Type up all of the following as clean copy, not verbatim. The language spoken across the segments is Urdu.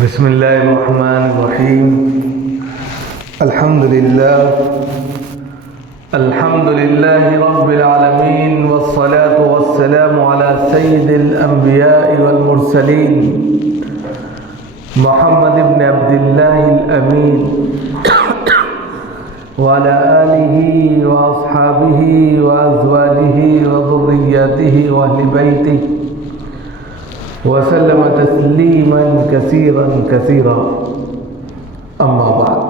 بسم الله الرحمن الرحيم. الحمد لله رب العالمين، والصلاة والسلام على سيد الأنبياء والمرسلين محمد بن عبد الله الأمين وعلى آله وأصحابه وأزواجه وذرياته وأهل بيته وسلم تسليما كثيرا كثيرا. أما بعد،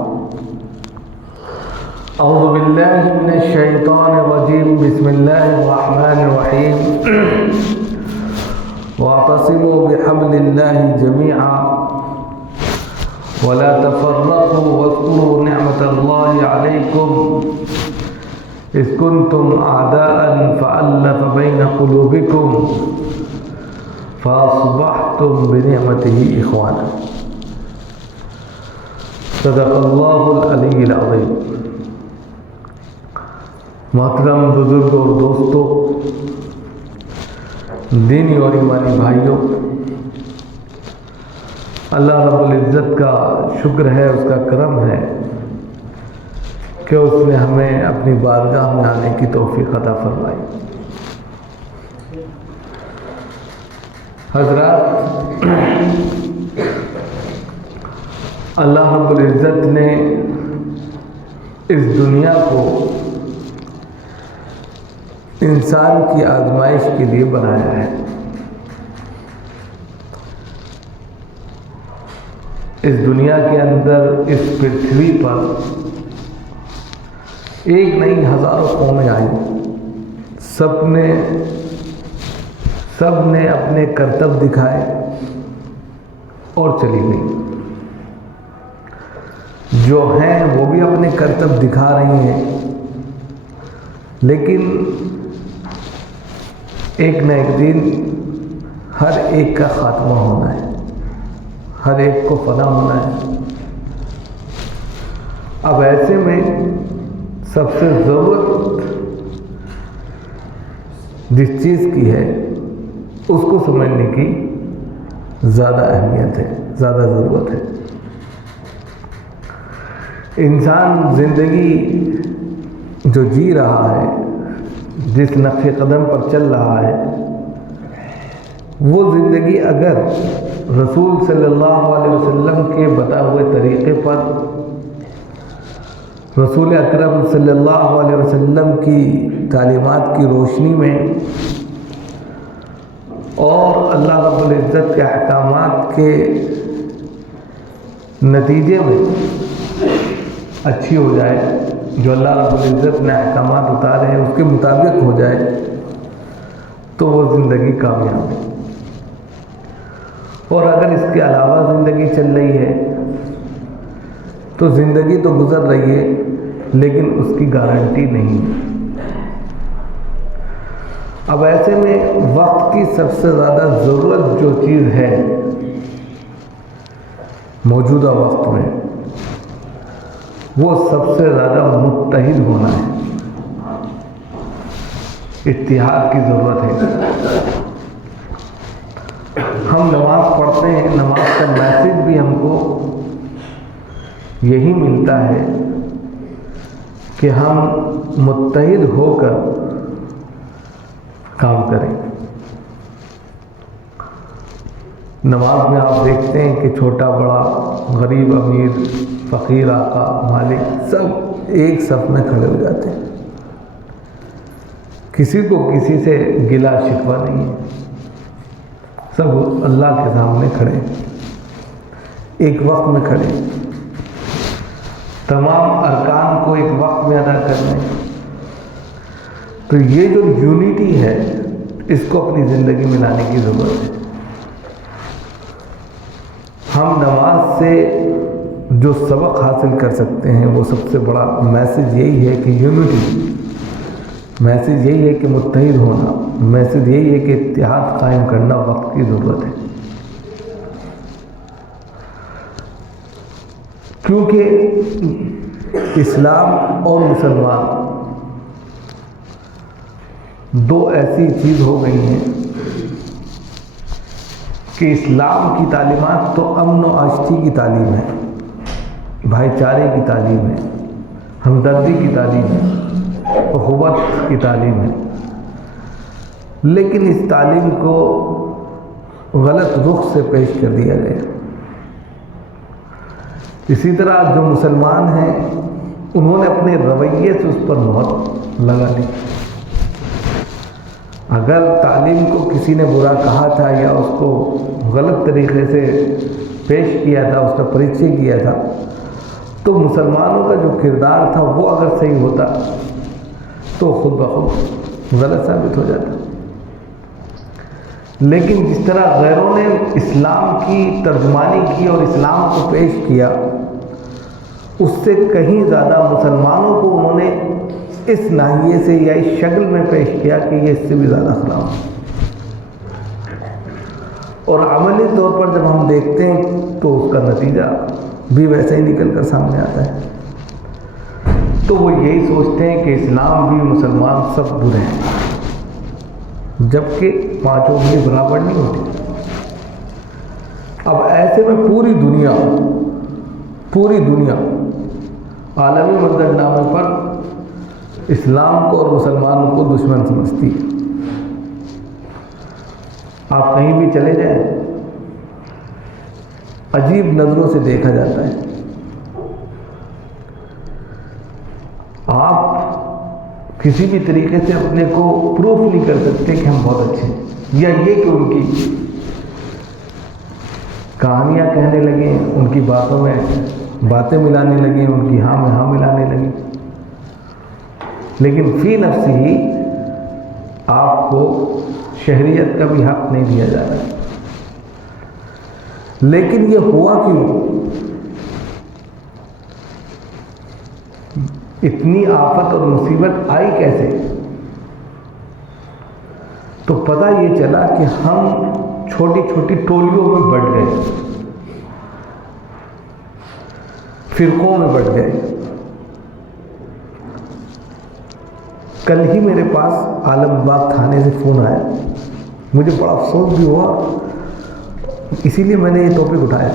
أعوذ بالله من الشيطان الرجيم. بسم الله الرحمن الرحيم. واعتصموا بحبل الله جميعا ولا تفرقوا واذكروا نعمة الله عليكم إذ كنتم أعداء فألف بين قلوبكم فأصبحتم بنعمته إخوانا. صدق اللہ العلی العظیم. محترم بزرگ اور دوستوں، دینی اور ایمانی بھائیوں، اللہ رب العزت کا شکر ہے، اس کا کرم ہے کہ اس نے ہمیں اپنی بارگاہ میں آنے کی توفیق عطا فرمائی. حضرات، اللہ رب العزت نے اس دنیا کو انسان کی آزمائش کے لیے بنایا ہے. اس دنیا کے اندر، اس پرتھوی پر ایک نہیں ہزاروں قومیں آئیں. سب نے اپنے کرتب دکھائے اور چلی گئی. جو ہیں وہ بھی اپنے کرتب دکھا رہی ہیں، لیکن ایک نہ ایک دن ہر ایک کا خاتمہ ہونا ہے، ہر ایک کو فنا ہونا ہے. اب ایسے میں سب سے ضرورت جس چیز کی ہے اس کو سمجھنے کی زیادہ اہمیت ہے، زیادہ ضرورت ہے. انسان زندگی جو جی رہا ہے، جس نقش قدم پر چل رہا ہے، وہ زندگی اگر رسول صلی اللہ علیہ وسلم کے بتائے ہوئے طریقے پر، رسول اکرم صلی اللہ علیہ وسلم کی تعلیمات کی روشنی میں اور اللہ رب العزت کے احکامات کے نتیجے میں اچھی ہو جائے، جو اللہ رب العزت نے احکامات اتارے ہیں اس کے مطابق ہو جائے، تو وہ زندگی کامیاب ہے. اور اگر اس کے علاوہ زندگی چل رہی ہے تو زندگی تو گزر رہی ہے، لیکن اس کی گارنٹی نہیں ہے. اب ایسے میں وقت کی سب سے زیادہ ضرورت جو چیز ہے موجودہ وقت میں، وہ سب سے زیادہ متحد ہونا ہے. اتحاد کی ضرورت ہے. ہم نماز پڑھتے ہیں، نماز کا میسج بھی ہم کو یہی ملتا ہے کہ ہم متحد ہو کر کام کریں. نماز میں آپ دیکھتے ہیں کہ چھوٹا بڑا، غریب امیر، فقیر آقا مالک، سب ایک صف میں کھڑے ہو جاتے ہیں. کسی کو کسی سے گلا شکوہ نہیں ہے، سب اللہ کے سامنے کھڑے، ایک وقت میں کھڑے، تمام ارکان کو ایک وقت میں ادا کرنے. تو یہ جو یونٹی ہے، اس کو اپنی زندگی میں لانے کی ضرورت ہے. ہم نماز سے جو سبق حاصل کر سکتے ہیں وہ سب سے بڑا میسج یہی ہے کہ یونٹی، میسج یہی ہے کہ متحد ہونا، میسج یہی ہے کہ اتحاد قائم کرنا وقت کی ضرورت ہے. کیونکہ اسلام اور مسلمان دو ایسی چیز ہو گئی ہیں کہ اسلام کی تعلیمات تو امن و آشتی کی تعلیم ہے، بھائی چارے کی تعلیم ہے، ہمدردی کی تعلیم ہے، اخوت کی تعلیم ہے، لیکن اس تعلیم کو غلط رخ سے پیش کر دیا گیا۔ اسی طرح جو مسلمان ہیں انہوں نے اپنے رویے سے اس پر مہر لگا دی۔ اگر تعلیم کو کسی نے برا کہا تھا یا اس کو غلط طریقے سے پیش کیا تھا، اس کا پریچے کیا تھا، تو مسلمانوں کا جو کردار تھا وہ اگر صحیح ہوتا تو خود بخود غلط ثابت ہو جاتا۔ لیکن جس طرح غیروں نے اسلام کی ترجمانی کی اور اسلام کو پیش کیا، اس سے کہیں زیادہ مسلمانوں کو انہوں نے اس ناحیے سے یا اس شکل میں پیش کیا کہ یہ اس سے بھی زیادہ خراب ہے۔ اور عملی طور پر جب ہم دیکھتے ہیں تو اس کا نتیجہ بھی ویسے ہی نکل کر سامنے آتا ہے۔ تو وہ یہی سوچتے ہیں کہ اسلام بھی مسلمان سب برے ہیں، جبکہ پانچوں بھی برابر نہیں ہوتے۔ اب ایسے میں پوری دنیا عالمی منظرنامے پر اسلام کو اور مسلمانوں کو دشمن سمجھتی ہے۔ آپ کہیں بھی چلے جائیں عجیب نظروں سے دیکھا جاتا ہے۔ آپ کسی بھی طریقے سے اپنے کو پروف نہیں کر سکتے کہ ہم بہت اچھے ہیں، یا یہ کہ ان کی کہانیاں کہنے لگے، ان کی باتوں میں باتیں ملانے لگے، ان کی ہاں میں ہاں ملانے لگے، لیکن فی نفسی ہی آپ کو شہریت کا بھی حق نہیں دیا جا رہا۔ لیکن یہ ہوا کیوں؟ اتنی آفت اور مصیبت آئی کیسے؟ تو پتہ یہ چلا کہ ہم چھوٹی چھوٹی ٹولیوں میں بٹ گئے، فرقوں میں بٹ گئے۔ کل ہی میرے پاس عالم باغ تھانے سے فون آیا، مجھے بڑا افسوس بھی ہوا، اسی لیے میں نے یہ ٹاپک اٹھایا۔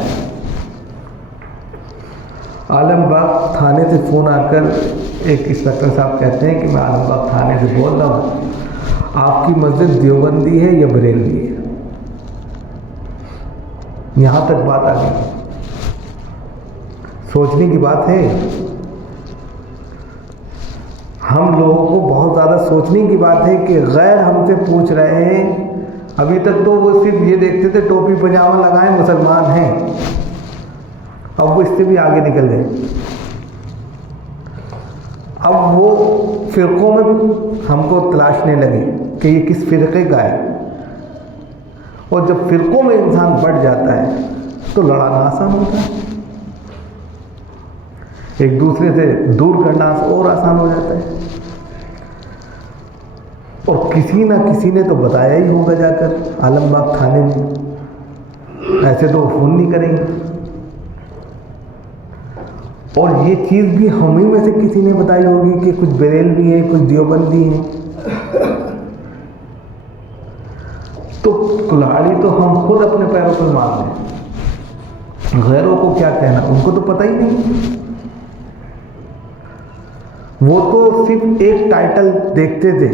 عالم باغ تھانے سے فون آ کر ایک انسپکٹر صاحب کہتے ہیں کہ میں عالم باغ تھانے سے بول رہا ہوں، آپ کی مسجد دیوبندی ہے یا بریلوی ہے؟ یہاں تک بات آ گئی۔ سوچنے کی بات ہے، ہم لوگوں کو بہت زیادہ سوچنے کی بات ہے کہ غیر ہم سے پوچھ رہے ہیں۔ ابھی تک تو وہ صرف یہ دیکھتے تھے ٹوپی پجامہ لگائیں مسلمان ہیں، اب وہ اس سے بھی آگے نکل گئے۔ اب وہ فرقوں میں ہم کو تلاشنے لگے کہ یہ کس فرقے کا ہے، اور جب فرقوں میں انسان بڑھ جاتا ہے تو لڑانا آسان ہوتا ہے، ایک دوسرے سے دور کرنا اور آسان ہو جاتا ہے۔ اور کسی نہ کسی نے تو بتایا ہی ہوگا جا کر عالم باغ تھانے میں، ایسے تو وہ فون نہیں کریں گے۔ اور یہ چیز بھی ہم ہی میں سے کسی نے بتائی ہوگی کہ کچھ بریلوی ہیں، کچھ دیوبندی ہیں، تو کلاڑی تو ہم خود اپنے پیروں پر مار دیں، غیروں کو کیا کہنا، ان کو تو پتہ ہی نہیں۔ وہ تو صرف ایک ٹائٹل دیکھتے تھے،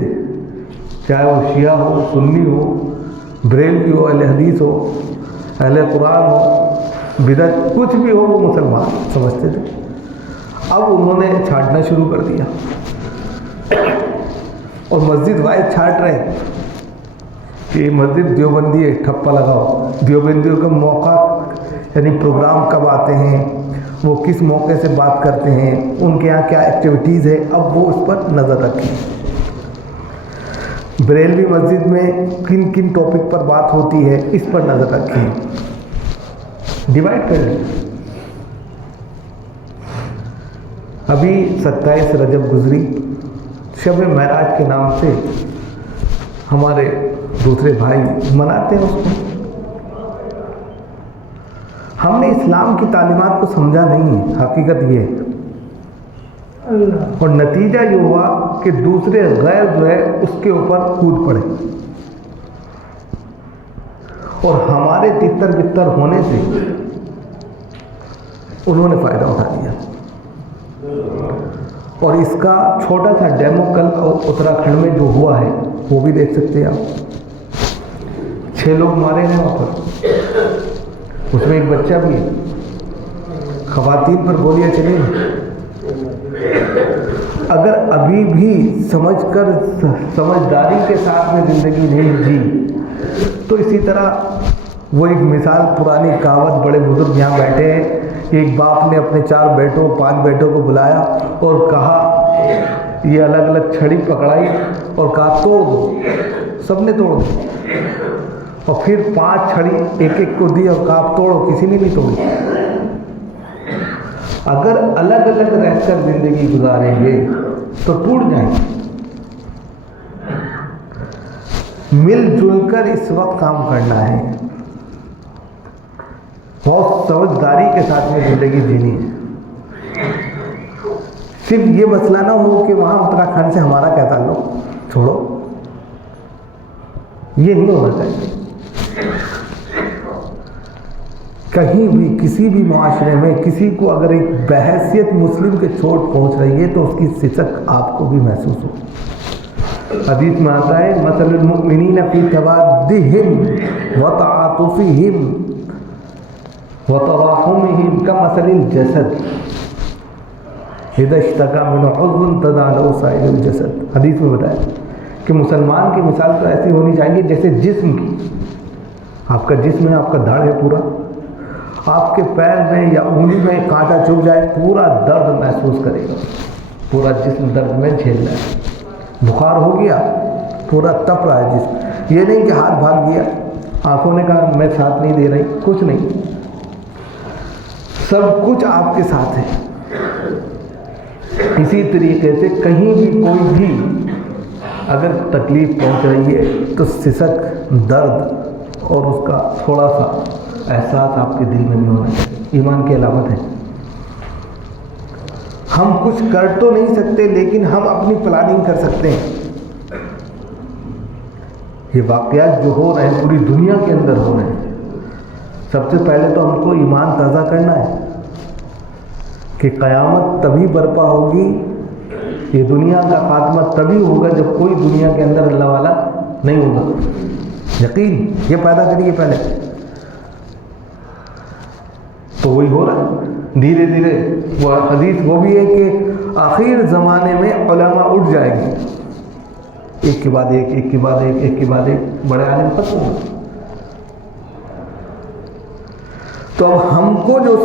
چاہے وہ شیعہ ہو، سنی ہو، بریلوی ہو، اہل حدیث ہو، اہل قرآن ہو، بدعت کچھ بھی ہو، وہ مسلمان سمجھتے تھے۔ اب انہوں نے چھانٹنا شروع کر دیا، اور مسجد وائز چھانٹ رہے ہیں کہ یہ مسجد دیوبندی ہے، ٹھپا لگاؤ۔ دیوبندیوں کا موقع یعنی پروگرام کب آتے ہیں، وہ کس موقع سے بات کرتے ہیں، ان کے یہاں کیا ایکٹیویٹیز ہے، اب وہ اس پر نظر رکھیں۔ بریلوی مسجد میں کن کن ٹاپک پر بات ہوتی ہے، اس پر نظر رکھیں، ڈیوائڈ کر لیں۔ ابھی 27 رجب گزری، شب معراج کے نام سے ہمارے دوسرے بھائی مناتے ہیں اس کو۔ ہم نے اسلام کی تعلیمات کو سمجھا نہیں، حقیقت یہ ہے، اور نتیجہ یہ ہوا کہ دوسرے غیر جو ہے اس کے اوپر کود پڑے، اور ہمارے تتر بتر ہونے سے انہوں نے فائدہ اٹھا لیا. اور اس کا چھوٹا سا ڈیمو کل اتراکھنڈ میں جو ہوا ہے وہ بھی دیکھ سکتے ہیں آپ. 6 لوگ مارے گئے وہاں پر، اس میں ایک بچہ بھی ہے. خواتین پر گولیاں چلی. اگر ابھی بھی سمجھ کر سمجھداری کے ساتھ میں زندگی نہیں جی تو اسی طرح وہ ایک مثال پرانی کہاوت، بڑے بزرگ یہاں بیٹھے ہیں، ایک باپ نے اپنے 4 بیٹوں 5 بیٹوں کو بلایا اور کہا، یہ الگ الگ چھڑی پکڑائی اور کہا توڑ دو. سب نے توڑ دی. اور پھر 5 چھڑی ایک ایک کو دی اور کہا آپ توڑو. کسی نے نہیں توڑی. اگر الگ الگ رہ کر زندگی گزاریں گے تو ٹوٹ جائیں گے. مل جل کر اس وقت کام کرنا ہے. بہت سمجھداری کے ساتھ میں زندگی جینی ہے. صرف یہ مسئلہ نہ ہو کہ وہاں اتراکھنڈ سے ہمارا کیا تعلق، چھوڑو، یہ نہیں ہونا چاہیے. کہیں بھی کسی بھی معاشرے میں کسی کو اگر ایک بحیثیت مسلم کے چوٹ پہنچ رہی ہے تو اس کی سسک آپ کو بھی محسوس ہو. حدیث میں آتا ہے مثل المؤمنین فی توادہم وتعاطفہم وتراحمہم کمثل الجسد اذا اشتکى منہ عضو تداعى له سائر الجسد. حدیث میں بتایا کہ مسلمان کی مثال تو ایسی ہونی چاہیے جیسے جسم کی. آپ کا جسم ہے، آپ کا دھڑ ہے پورا، آپ کے پیر میں یا انگلی میں کانٹا چبھ جائے پورا درد محسوس کرے گا. پورا جسم درد میں جھیل رہا ہے. بخار ہو گیا پورا تپ رہا ہے جسم. یہ نہیں کہ ہاتھ بھاگ گیا، آنکھوں نے کہا میں ساتھ نہیں دے رہی، کچھ نہیں. سب کچھ آپ کے ساتھ ہے. اسی طریقے سے کہیں بھی کوئی بھی اگر تکلیف پہنچ رہی ہے تو سسک، درد اور اس کا تھوڑا سا احساس آپ کے دل میں بھی ہونا چاہیے. ایمان کی علامت ہے. ہم کچھ کر تو نہیں سکتے لیکن ہم اپنی پلاننگ کر سکتے ہیں. یہ واقعات جو ہو رہے ہیں پوری دنیا کے اندر ہو رہے ہیں، سب سے پہلے تو ہم کو ایمان تازہ کرنا ہے کہ قیامت تبھی برپا ہوگی، یہ دنیا کا خاتمہ تبھی ہوگا جب کوئی دنیا کے اندر اللہ والا نہیں ہوگا. یقین یہ پیدا کریے پہلے. تو وہی ہو رہا ہے دھیرے دھیرے. وہ حدیث وہ بھی ہے کہ آخر زمانے میں علماء اٹھ جائیں گے، ایک کے بعد ایک، ایک کے بعد ایک، ایک کے بعد ایک، بڑے عالم ختم ہوں گے. تو اب ہم کو جو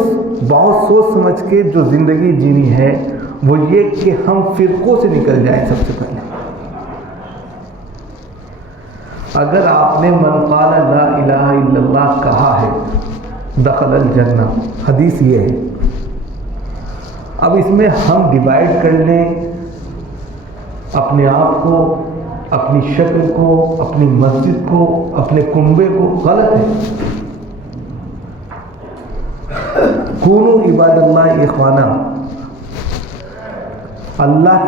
بہت سوچ سمجھ کے جو زندگی جینی ہے وہ یہ کہ ہم فرقوں سے نکل جائیں. سب سے پہلے اگر آپ نے من قال لا الہ الا اللہ کہا ہے دخل الجنہ، حدیث یہ ہے. اب اس میں ہم ڈیوائڈ کر لیں اپنے آپ کو، اپنی شکل کو، اپنی مسجد کو، اپنے کنبے کو، غلط ہے. کونوا عباد اللہ اخوانا، اللہ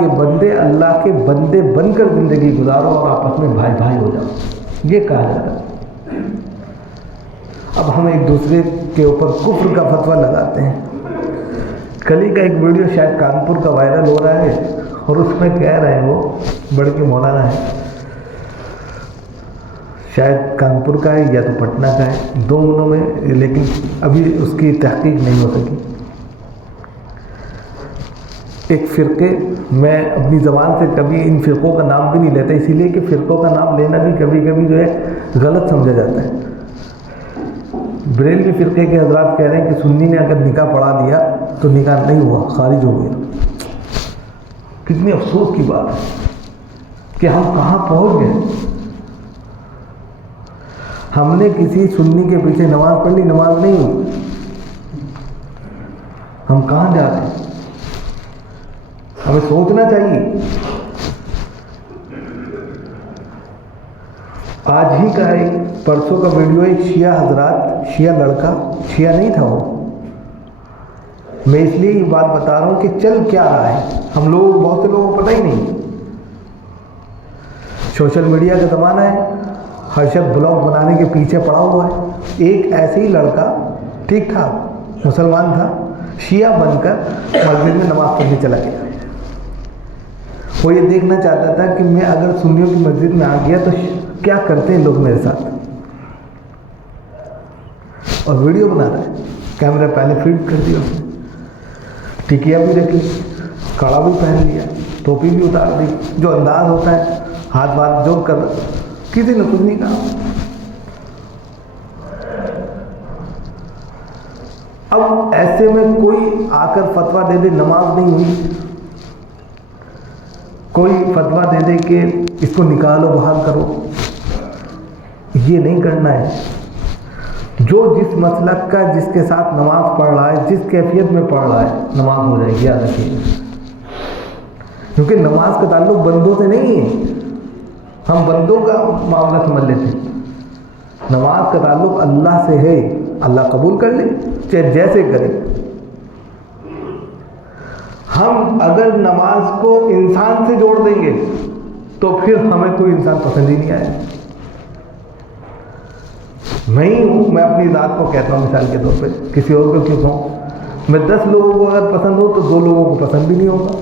کے بندے بن کر زندگی گزارو اور آپس میں بھائی بھائی ہو جاؤ، یہ کہا جاتا ہے. اب ہم ایک دوسرے کے اوپر کفر کا فتویٰ لگاتے ہیں. کل ہی کا ایک ویڈیو شاید کانپور کا وائرل ہو رہا ہے اور اس میں کہہ رہے ہیں، وہ بڑھ کے مولانا ہے، شاید کانپور کا ہے یا تو پٹنہ کا ہے، دونوں میں، لیکن ابھی اس کی تحقیق نہیں ہو سکی. ایک فرقے، میں اپنی زبان سے کبھی ان فرقوں کا نام بھی نہیں لیتا، اسی لیے کہ فرقوں کا نام لینا بھی کبھی کبھی جو ہے غلط سمجھا جاتا ہے. بریلوی فرقے کے حضرات کہہ رہے ہیں کہ سنی نے اگر نکاح پڑھا دیا تو نکاح نہیں ہوا، خارج ہو گیا. کتنی افسوس کی بات ہے کہ ہم کہاں پہنچ گئے. ہم نے کسی سنی کے پیچھے نماز پڑھ لی، نماز نہیں ہوئی. ہم کہاں جا رہے ہیں؟ ہمیں سوچنا چاہیے. آج ہی کا ایک پرسوں کا ویڈیو، ایک شیعہ حضرات، شیعہ لڑکا، شیعہ نہیں تھا وہ، میں اس لیے یہ بات بتا رہا ہوں کہ چل کیا رہا ہے. ہم لوگ، بہت سے لوگوں کو پتہ ہی نہیں. سوشل میڈیا کا زمانہ ہے، ہر شخص بلاگ بنانے کے پیچھے پڑا ہوا ہے۔ ایک ایسے ہی لڑکا ٹھیک ٹھاک مسلمان تھا، شیعہ بن کر مسجد میں نماز پڑھنے چلا گیا۔ وہ یہ دیکھنا چاہتا تھا کہ میں اگر سنیوں کی مسجد میں آ گیا تو کیا کرتے ہیں لوگ میرے ساتھ، اور ویڈیو بنا رہا ہے، کیمرہ پہلے فیڈ کر دیا اس نے، ٹکیا بھی رکھ لی، کڑا بھی پہن لیا، ٹوپی بھی اتار دی، جو انداز ہوتا ہے ہاتھ بات جو کر، کسی نے کچھ نہیں کہا۔ اب ایسے میں کوئی آ کر فتویٰ دے دے نماز نہیں ہوئی، کوئی فتویٰ دے دے کہ اس کو نکالو باہر کرو، یہ نہیں کرنا ہے۔ جو جس مسلک کا جس کے ساتھ نماز پڑھ رہا ہے، جس کیفیت میں پڑھ رہا ہے، نماز ہو جائے گی، یاد رکھیے، کیونکہ نماز کا تعلق بندوں سے نہیں ہے، ہم بندوں کا معاملہ سمجھ لیتے ہیں، نماز کا تعلق اللہ سے ہے، اللہ قبول کر لے چاہے جیسے کرے۔ ہم اگر نماز کو انسان سے جوڑ دیں گے تو پھر ہمیں کوئی انسان پسند ہی نہیں آئے۔ میں ہی ہوں، میں اپنی ذات کو کہتا ہوں مثال کے طور پہ، کسی اور کو کیوں کہوں؟ میں 10 لوگوں کو اگر پسند ہو تو 2 لوگوں کو پسند بھی نہیں ہوگا۔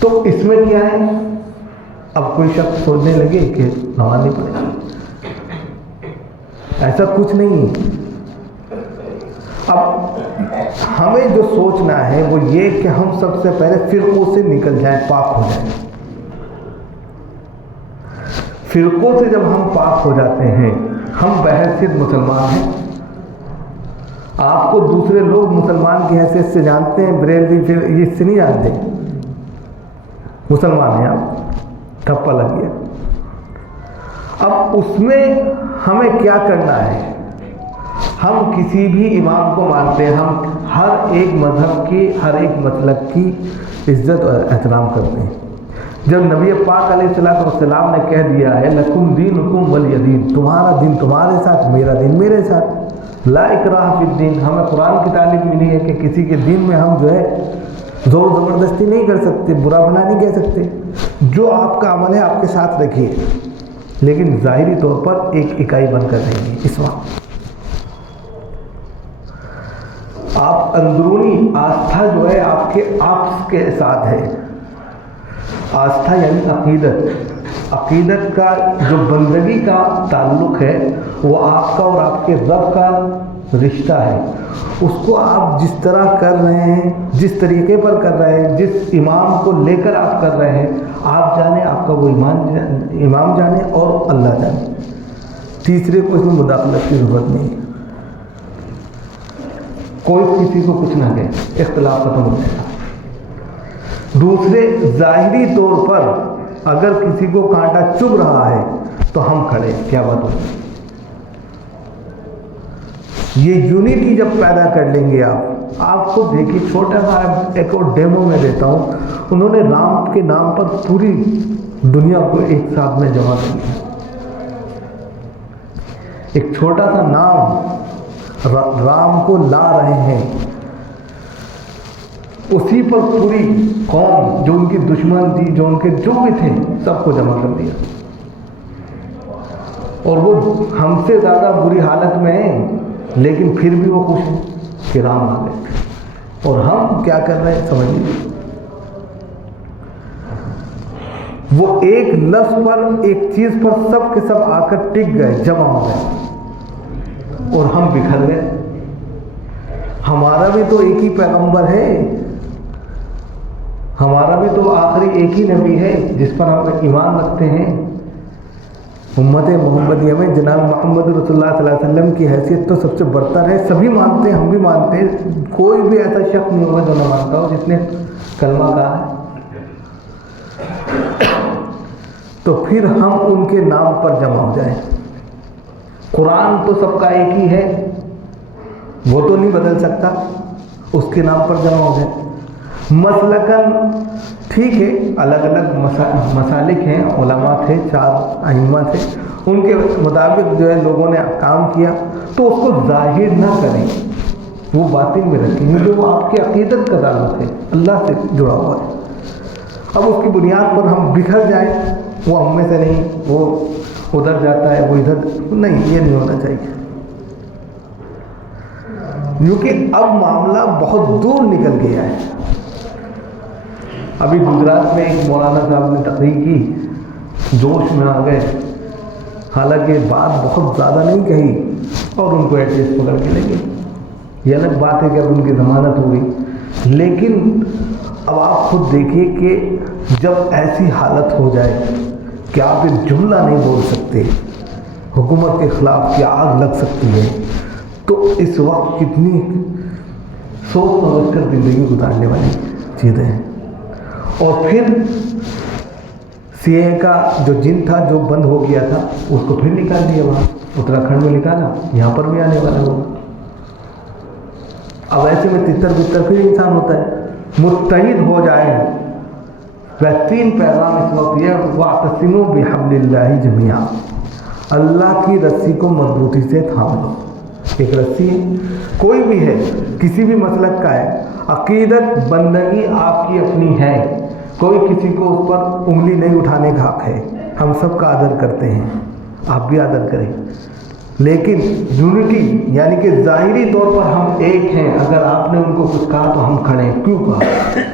تو اس میں کیا ہے، اب کوئی شخص سوچنے لگے کہ نماز نہیں پڑھے، ایسا کچھ نہیں ہے۔ اب ہمیں جو سوچنا ہے وہ یہ کہ ہم سب سے پہلے فرقوں سے نکل جائیں، پاک ہو جائیں۔ فرقوں سے جب ہم پاک ہو جاتے ہیں، ہم بحیثیت مسلمان ہیں۔ آپ کو دوسرے لوگ مسلمان کی حیثیت سے جانتے ہیں، بریلوی پھر اس سے نہیں جانتے، مسلمان ہیں آپ، ٹھپا لگ گیا۔ اب اس میں ہمیں کیا کرنا ہے، ہم کسی بھی امام کو مانتے ہیں، ہم ہر ایک مذہب کی، ہر ایک مسلک کی عزت اور احترام کرتے ہیں۔ جب نبی پاک علیہ السلام نے کہہ دیا ہے لکم دینکم ولی دین، تمہارا دین تمہارے ساتھ، میرا دین میرے ساتھ، لا اکراہ فی الدین، ہمیں قرآن کی تعلیم ملی ہے کہ کسی کے دین میں ہم جو ہے زور زبردستی نہیں کر سکتے، برا بھلا نہیں کہہ سکتے، جو آپ کا عمل ہے آپ کے ساتھ رکھیے، لیکن ظاہری طور پر ایک اکائی بن کر رہیں گے۔ اس وقت آپ اندرونی آستھا جو ہے آپ کے ساتھ ہے، آستھا یعنی عقیدت، عقیدت کا جو بندگی کا تعلق ہے وہ آپ کا اور آپ کے رب کا رشتہ ہے، اس کو آپ جس طرح کر رہے ہیں، جس طریقے پر کر رہے ہیں، جس امام کو لے کر آپ کر رہے ہیں، آپ جانیں، آپ کا وہ امام جانے اور اللہ جانے، تیسرے کو اس میں مداخلت کی ضرورت نہیں ہے، کوئی کسی کو کچھ نہ کہے، اختلاف ختم ہو جائے گا۔ دوسرے ظاہری طور پر اگر کسی کو کانٹا چبھ رہا ہے تو ہم کھڑے، کیا بات ہوگی؟ یہ یونٹی جب پیدا کر لیں گے آپ کو دیکھیے، چھوٹا سا ایک اور ڈیمو میں دیتا ہوں، انہوں نے رام کے نام پر پوری دنیا کو ایک ساتھ میں جمع کر لیا، ایک چھوٹا سا نام رام کو لا رہے ہیں، اسی پر پوری قوم جو ان کی دشمن تھی، جو ان کے جو بھی تھے، سب کو جمع کر دیا، اور وہ ہم سے زیادہ بری حالت میں ہیں، لیکن پھر بھی وہ خوش ہیں کہ رام آ گئے، اور ہم کیا کر رہے ہیں سمجھیے، وہ ایک لفظ پر، ایک چیز پر سب کے سب آ کر ٹک گئے، جمع ہو گئے، اور ہم بکھر گئے۔ ہمارا بھی تو ایک ہی پیغمبر ہے، ہمارا بھی تو آخری ایک ہی نبی ہے جس پر ہم ایمان رکھتے ہیں، امت محمدیہ میں جناب محمد رسول اللہ صلی اللہ علیہ وسلم کی حیثیت تو سب سے برتر ہے، سبھی مانتے ہیں، ہم بھی مانتے ہیں، کوئی بھی ایسا شخص نہیں ہوگا جو نہ مانتا ہو جس نے کلمہ کہا ہے۔ تو پھر ہم ان کے نام پر جمع ہو جائیں، قرآن تو سب کا ایک ہی ہے، وہ تو نہیں بدل سکتا، اس کے نام پر جمع ہو جائیں۔ مسلکاً ٹھیک ہے، الگ الگ مسالک ہیں، علماء تھے، 4 ائمہ تھے، ان کے مطابق جو ہے لوگوں نے کام کیا، تو اس کو ظاہر نہ کریں، وہ باطن میں رکھیں، کیونکہ وہ آپ کی عقیدت کا تعلق ہے، اللہ سے جڑا ہوا ہے۔ اب اس کی بنیاد پر ہم بکھر جائیں وہ ہم میں سے نہیں، وہ ادھر جاتا ہے وہ ادھر، نہیں، یہ نہیں ہونا چاہیے، کیونکہ اب معاملہ بہت دور نکل گیا ہے۔ ابھی گجرات میں ایک مولانا صاحب نے تقریر کی، جوش میں آ گئے، حالانکہ بات بہت زیادہ نہیں کہی اور ان کو ایڈریس پکڑ کے لے گئے۔ یہ الگ بات ہے کہ اب ان کی ضمانت ہو گئی، لیکن اب آپ خود دیکھیے کہ جب ایسی حالت ہو جائے کہ آپ ایک جملہ نہیں بول سکتے، حکومت کے خلاف کی آگ لگ سکتی ہے، تو اس وقت کتنی سوچ سمجھ کر زندگی گزارنے والی چیزیں ہیں۔ اور پھر سی اے کا جو جن تھا، جو بند ہو گیا تھا، اس کو پھر نکال دیا، وہاں اتراکھنڈ میں نکالا، یہاں پر بھی آنے والا ہوگا۔ اب ایسے میں تتر بتر پھر انسان ہوتا ہے۔ متحد ہو جائیں، بہترین پیغام اس وقت یہ واعتصموا بحبل اللہ جمیعا، اللہ کی رسی کو مضبوطی سے تھام لو۔ ایک رسی ہے، کوئی بھی ہے، کسی بھی مسلک کا ہے، عقیدت بندگی آپ کی اپنی ہے، کوئی کسی کو اس پر انگلی نہیں اٹھانے کا حق ہے، ہم سب کا آدر کرتے ہیں، آپ بھی آدر کریں، لیکن یونٹی یعنی کہ ظاہری طور پر ہم ایک ہیں، اگر آپ نے ان کو کچھ کہا تو ہم کھڑے ہیں، کیوں کہا؟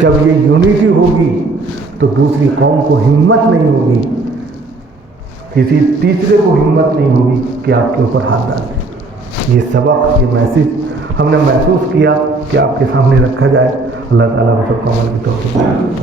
جب یہ یونٹی ہوگی تو دوسری قوم کو ہمت نہیں ہوگی، کسی تیسرے کو ہمت نہیں ہوگی کہ آپ کے اوپر ہاتھ ڈال دیں۔ یہ سبق، یہ میسیج ہم نے محسوس کیا کہ آپ کے سامنے رکھا جائے۔ اللہ تعالیٰ کو سب کو عمل کی توفیق دے۔